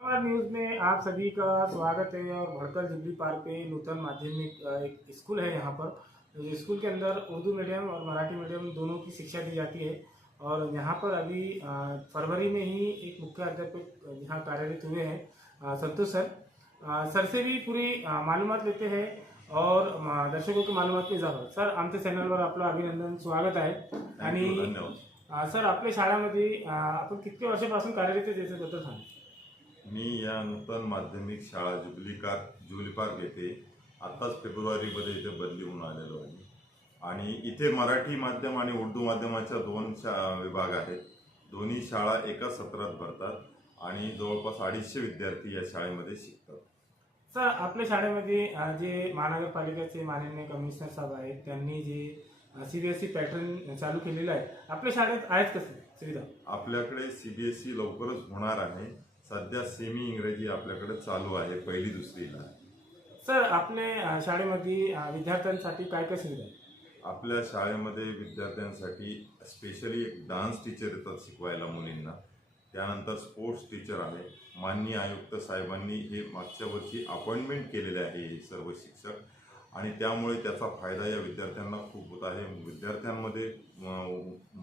हमारा न्यूज़ में आप सभी का स्वागत है। और भड़कल जुबली पार्क पे नूतन माध्यमिक एक स्कूल है यहाँ पर। जो स्कूल के अंदर उर्दू मीडियम और मराठी मीडियम दोनों की शिक्षा दी जाती है। और यहाँ पर अभी फरवरी में ही एक मुख्य अध्यापक यहाँ कार्यरत हुए हैं, संतोष सर। सर से भी पूरी मालूमात लेते हैं और दर्शकों की मालूमात की इजाफा। सर, आमच्या चॅनलवर आपलं अभिनंदन, स्वागत आहे। आणि सर, आपल्या शाळेमध्ये आपण किती वर्षापासून कार्यरत आहे त्याच्याबद्दल सांगा। मी या नूतन माध्यमिक शाळा जुबली पार्क येथे आत्ताच फेब्रुवारीमध्ये इथे बदली होऊन आलेलो आहे। आणि इथे मराठी माध्यम आणि उर्दू माध्यमाच्या दोन विभाग आहेत। दोन्ही शाळा एका सत्रात भरतात आणि जवळपास 250 विद्यार्थी या शाळेमध्ये शिकतात। सर, आपल्या शाळेमध्ये जे महानगरपालिकेचे माननीय कमिशनर साहेब आहेत, त्यांनी जे CBSE पॅटर्न चालू केलेलं आहे, आपल्या शाळेत आहेत कसं सुविधा? आपल्याकडे CBSE लवकरच होणार आहे। सध्या सेमी इंग्रजी आपल्याकडे चालू आहे, पहिली दुसरीला। सर, आपल्या शाळेमध्ये विद्यार्थ्यांसाठी काय काय सुविधा आहे? आपल्या शाळेमध्ये विद्यार्थ्यांसाठी स्पेशली एक डान्स टीचर येतात शिकवायला मुलींना। त्यानंतर स्पोर्ट्स टीचर आहे। माननीय आयुक्त साहेबांनी हे मागच्या वर्षी अपॉइंटमेंट केलेले आहे हे सर्व शिक्षक, आणि त्यामुळे त्याचा फायदा या विद्यार्थ्यांना खूप होत आहे। विद्यार्थ्यांमध्ये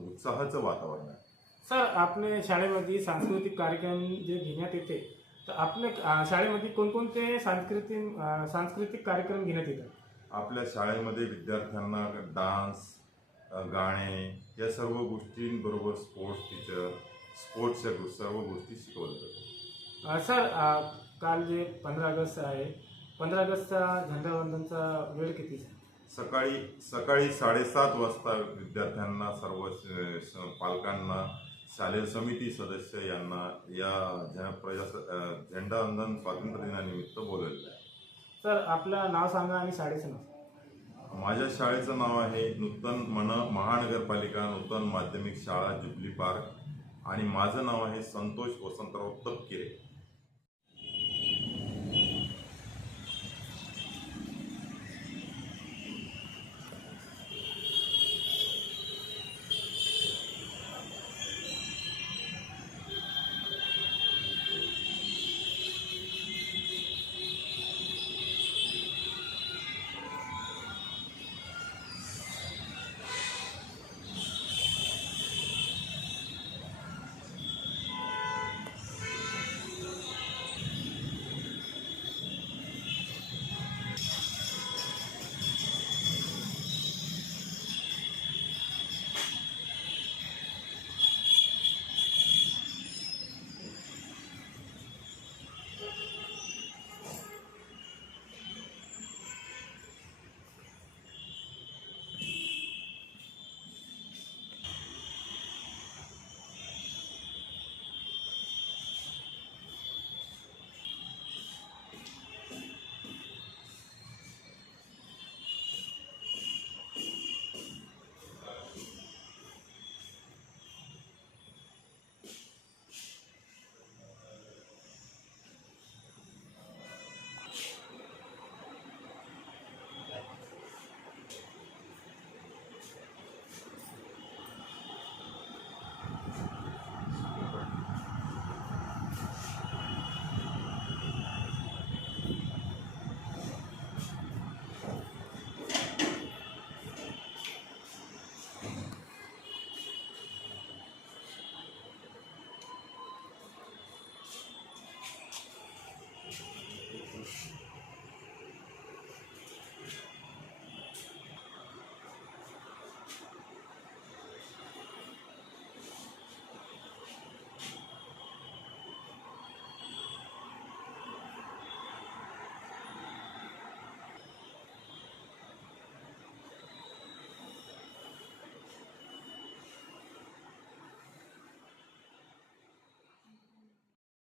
उत्साहाचं वातावरण आहे। सर, आपल्या शाळेमध्ये सांस्कृतिक कार्यक्रम जे घेण्यात येते, तर आपल्या शाळेमध्ये कोणकोणते सांस्कृतिक कार्यक्रम घेण्यात येतात? आपल्या शाळेमध्ये विद्यार्थ्यांना डान्स, गाणे या सर्व गोष्टींबरोबर स्पोर्ट्स टीचर, स्पोर्ट्सच्या सर्व गोष्टी शिकवल्या जातात। सर, काल जे 15 ऑगस्ट आहे, 15 ऑगस्टचा झेंडावंदनचा वेळ किती आहे? सकाळी 7:30 वाजता विद्यार्थ्यांना, सर्व पालकांना, शालेय समिती सदस्य यांना या झेंडावंदन स्वातंत्र्य दिनानिमित्त बोलवलेलं आहे। सर, आपलं नाव सांगा आणि शाळेचं नाव। माझ्या शाळेचं नाव आहे नूतन महानगरपालिका नूतन माध्यमिक शाळा जुबली पार्क, आणि माझं नाव आहे संतोष वसंतराव तपकिरे।